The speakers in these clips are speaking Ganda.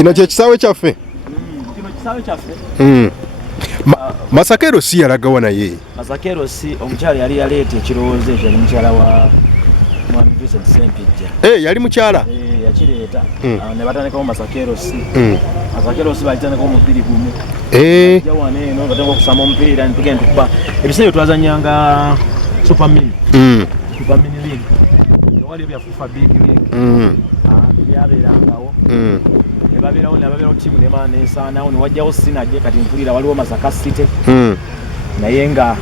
Kino kye kisaawe kyaffe. Kino kisaawe kyaffe. Masakero si yalagawa naye. Masakero si omukyala yali yaleeta ekirowoozo ekyo, yali mukyala wa Mwami Vincent Sempijja. Yali mukyala? Yakireeta. Ne batandikawo Masakero si. Masakero si balitandikawo omubiri gumu. Jja wano eno batandika okusamba omupiira ne tugenda tukuba. Ebiseera twazannyanga Super Mini. Super Mini League. Wali byafufa big league. Byabeerangawo. Ne babeerawo ttiimu nesaanawo ne wajjawo Sinage kati mpulira waliwo Masaka City. Naye nga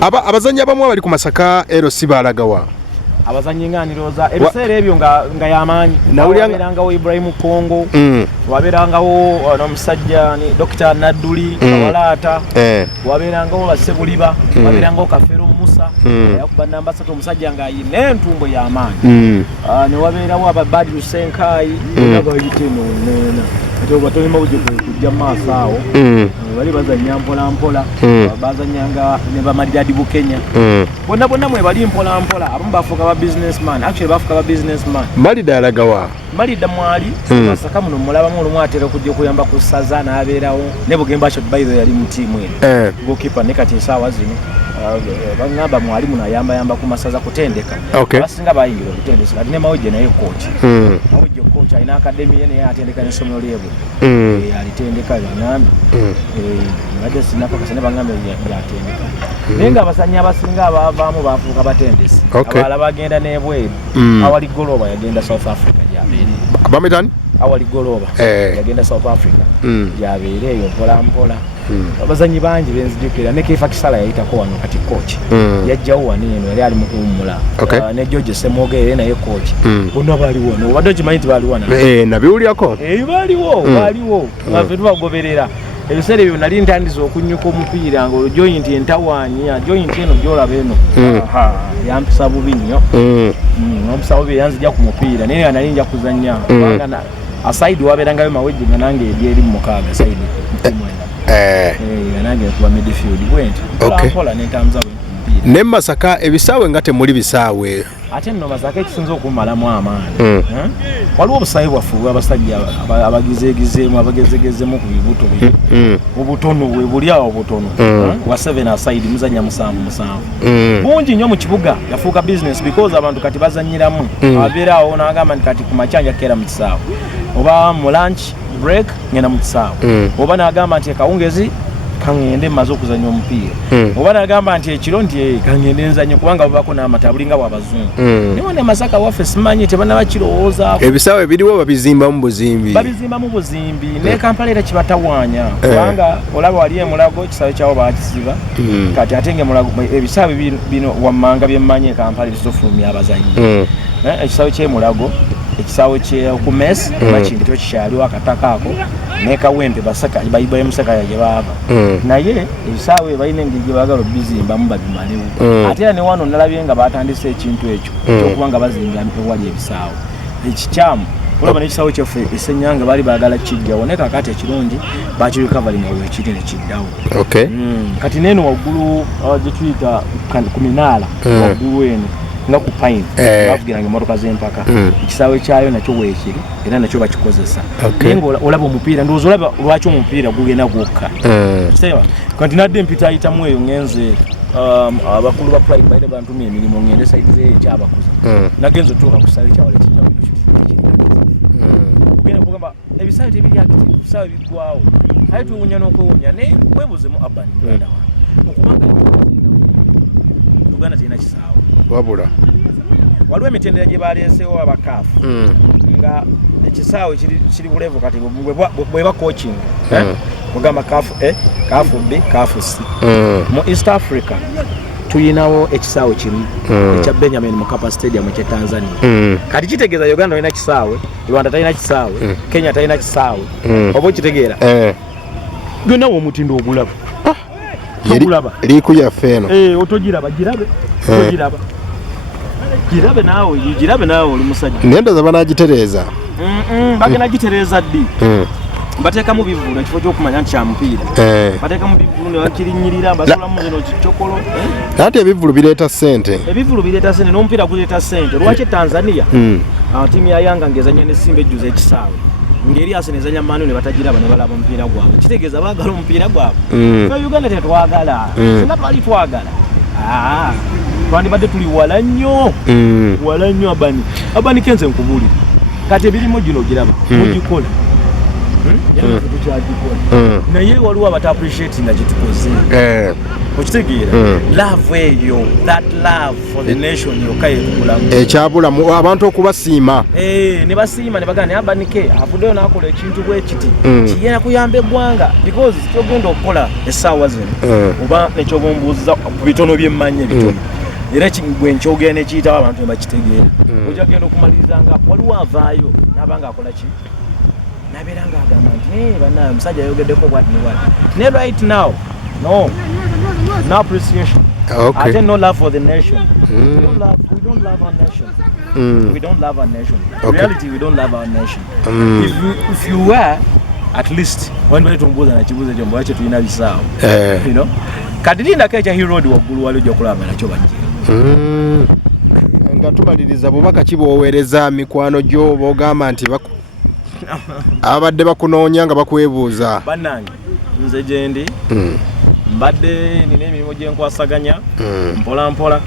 abazannyi abamu abali ku Masaka LC balagawa. Abazannyi nga nirooza ebiseera ebyo nga y'amaanyi. Wabeerangawo Ibrahim Kongo, wabeerangawo n'omusajja Dr. Nadduli Kawalaata, wabeerangawo Basebuliba, wabeerangawo Kafero Musa, yakuba namba 3 omusajja ng'ayina entumbo y'amaanyi. Ne wabeerawo Ababadi Lusenkayi, n'abayitino neena. Ate obatolima bujje kujja mu maaso awo. Bali bazannya mpola mpola, bazannyanga ne Bamaliradi Bukenya. Bonna mwe bali mpola mpola, abamu bafuuka ba businessman, actually bafuuka ba businessman. Malida alagawa. Malida mwali, Masaka muno mulabamu olumu atera okujja okuyamba ku ssaza n'abeerawo. Ne Bugemba Shot by the yali mu ttiimu eno. Goalkeeper ne kati essaawa zino. Bangamba mwali muno ayamba ku masaza kutendeka. Abasinga bayingira okutendesa. Kati ne Mawejje naye coach. Mawejje coach alina academy ye naye atendeka n'essomero lyebwe. Alitendeka byangambi. Mbadde sinapakasa ne bangambe byatendeka. Naye nga abasannyi abasinga abavaamu bafuuka batendesi. Abalala bagenda n'ebweru. Awali Goloba yagenda South Africa gyabeere. Abamitani? Awali Goloba yagenda South Africa gyabeere eyo mpola mpola. Abazannyi bangi benzijukira ne Kefa Kisala yayitako wano kati coach. Yajjawo wano eno yali ali mu kuwummula. Ne George Semogere naye coach. Bonna baaliwo no wadde okimanyi nti baaliwo na. Nabiwulyako. Baaliwo. Nga tubagoberera. Ebiseera ebyo nali ntandiza okunnyuka omupiira nga joint entawaanya joint eno gyolaba eno yampisa bubi nnyo. Yampisa bubi yanzija ku mupiira naye nga nali nja kuzannya kubanga aside wabeerangayo Mawejje nga nange eri mu mukaaga side nange kuba midfield bwenti mpola nentambuza omupiira. Ne Masaka ebisaawe nga temuli bisaawe. Ate nno Masaka ekisinza okumalamu amaanyi. Waliwo obusaawe bwaffe abasajja abagizeegizeemu abagezegezemu ku bibuto bye. Obutono bwe buli awo obutono. Wa 7 aside muzannya 7. Bungi nnyo mu kibuga yafuuka business because abantu kati bazannyiramu. Abeera awo n'agamba nti kati ku makya keera mu kisaawe. Oba mu lunch break ngenda mu kisaawe. Oba n'agamba nti kawungezi kangende maze okuzannya omupiira. Oba n'agamba nti ekiro nti kangende nzanye kubanga babako n'amatabuli nga bw'abazungu. Niwo ne Masaka waffe simanyi tebannabakirowoozaako. Ebisaawe biriwo babizimbamu buzimbi. Ne Kampala era kibatawaanya kubanga olaba wali Mulago ekisaawe kyawo baakisiba. Kati ate ng'Emulago ebisaawe bino wammanga byemmanyi e Kampala ebisofulumya abazannyi. Ekisaawe ky'Emulago ekisaawe ku Messi bakindi tokikyaliwo akataka ako ne Kawempe basaka bayibaye musaka yaje baava. Naye ebisaawe balina engeri gye baagala obizimbamu babimalewo. Ate era ne wano nalabye nga batandise ekintu ekyo ekyokuba nga bazimba ewali ebisaawe. Ekikyamu olaba n'ekisaawe kyaffe Essenyanga baali baagala kijjawo naye kakati ekirungi bakirikavalinga weekiri ne kiddawo. Kati neeno waggulu gye tuyita ku minaala waggulu eno nga ku Pine bavugiranga emmotoka z'empaka. Ekisaawe kyayo nakyo weekiri era nakyo bakikozesa. Naye nga olaba omupiira ndowooza olaba lwaki omupiira gugenda gwokka. Kati nadde mpita ayitamu eyo ngenze abakulu ba Pride baire bantumye emirimu ngende saidi z'ekyabakuza. Nagenze otuuka ku kisaawe kyawala ekijjawo ogenda kugamba ebisaawe tebiri active ebisaawe biggwawo aye tuwunya n'okwewunya naye weebuuzemu Urban Uganda okubanga Uganda terina kisaawe wabula waliwo emitendera gye baleesewo abakaafu nga ekisaawe kiri bulevu kati bweba coaching kugamba kaafu B kaafu C. Mu East Africa tuyinawo ekisaawe kimu ekya Benjamin Mkapa Stadium ekya Tanzania. Kati kitegeeza Uganda talina kisaawe, Rwanda talina kisaawe, Kenya talina kisaawe. Oba okitegeera byonna omutindo ogulaba liku yaffe eno otogiraba girabe naawe oli musajja nendoza banagitereeza bagenda gitereeza ddi bateekamu bivulu ekifo ky'okumanya nti kya mupiira bateekamu bivulu ne bakirinyirira basolamu zino kikyokolo ate ebivulu bireeta ssente n'omupiira guleeta ssente lwaki Tanzania ttiimu ya Yanga ng'ezannya ne Simba ejjuza ekisaawe ngeri asenezanya manu ne batagira bane balaba mpira gwabwe kitegeeza baagala omupiira gwabwe fe Uganda tetwagala singa twali twagala twandibadde tuli wala nnyo abani kenze nkubuli kati ebirimu gino giraba mugikola naye waliwo abata appreciate nga gitukoze okitegeera love eyo that love for the nation yokaye tukulamu ekyabulamu abantu okubasiima ne basiima ne bagana abanike avuddeyo n'akola ekintu bwe kiti kigenda kuyamba eggwanga because kyogenda okukola essaawa zino oba nekyobombuuza ku bitono byemmanye ebitono era bwe nkyogera nekiyitawo abantu ne bakitegeera ojja kugenda okumaliriza nga waliwo avaayo n'abanga akola ki nabeera ng'agamba nti bannaye omusajja yayogeddeko bwati ne bwati ne right now no appreciation. Okay. No love for the nation. We don't love our nation. We don't love our nation. In reality, we don't love our nation. If you were, at least, when we don't bother, chibuze jombo wache tuina bisao. You know, kadinda kecha hero di wagulu wale jokula na choba nje. Ngatumaliriza bubaka kibowereza mikwano gyo bogamba nti abadde bakunoonya nga bakwebuuza bannange nze gyendi mbadde nina emirimu gye nkwasaganya mpola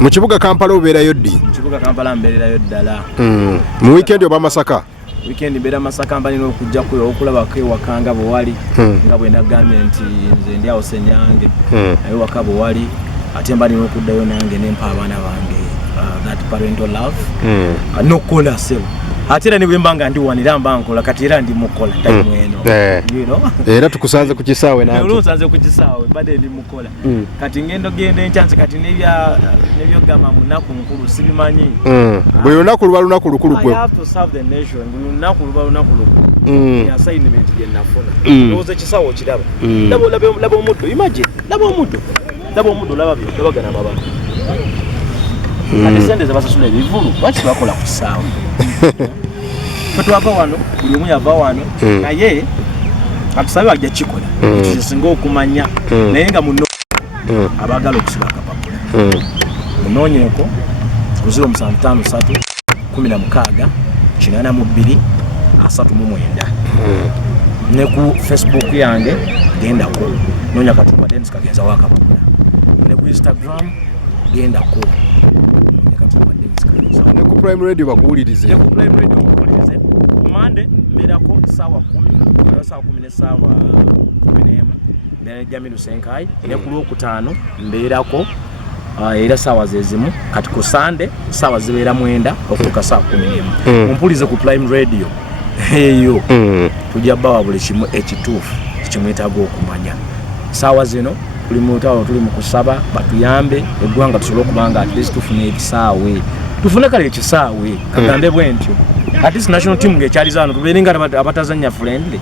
mu kibuga Kampala obeerayo ddi? Mu kibuga Kampala mbeererayo ddala. Mu weekend oba Masaka? Weekend mbeera Masaka mba nina okujja okulabako ewaka nga bwe wali nga bwe nagambye nti nze ndi awo Senyange naye waka bwe wali ate mba nina okuddayo nange nempa abaana bange that parental love nokukola sebo ate era ne bwe mbanga ndi wanira mba nkola kati era ndi mukola time eno you know era tukusanze ku kisaawe nange olunsanze ku kisaawe bade ndi mukola kati ngendo gende enchansi kati nebyo gama munaku nkulu sibimanyi bwe lunaku luba lunaku lukulu gwe I have to serve the nation bwe lunaku luba lunaku lukulu ya assignment gye nafuna ndoze kisaawe kiraba labo omuddo imagine labo omuddo laba gana abantu ate sente zebasasula ebivulu lwaki bakola ku kisaawe twava wano buli omu yava wano naye atusabe ajja kikola kisinga okumanya naye nga muno abaagala okusiba akapapula munoonyeeko ku 0753 16 82 39 ne ku Facebook yange gendako noonya Katumba Dennis kagenza wakapapula ne ku Instagram gendako noonya Katumba Dennis kagenza ne ku Prime Radio bakuwulirize Monday mbeerako sawa 10 sawa 10 ne sawa 11 ne Jamilu Senkai ne ku Lwokutaano mbeerako era sawa zezimu kati ku Sunday sawa zibeera 9 okutuuka sawa 11 mumpulize ku Prime Radio eyo tujja bawa buli kimu ekituufu kimwetaaga okumanya sawa zino tuli mu kusaba batuyambe eggwanga tusobole okubanga at least tufune ebisaawe tufune kale ekisaawe kagambe bwe ntyo at least national team ng'ekyalizaano tubeere nga abatazanya friendly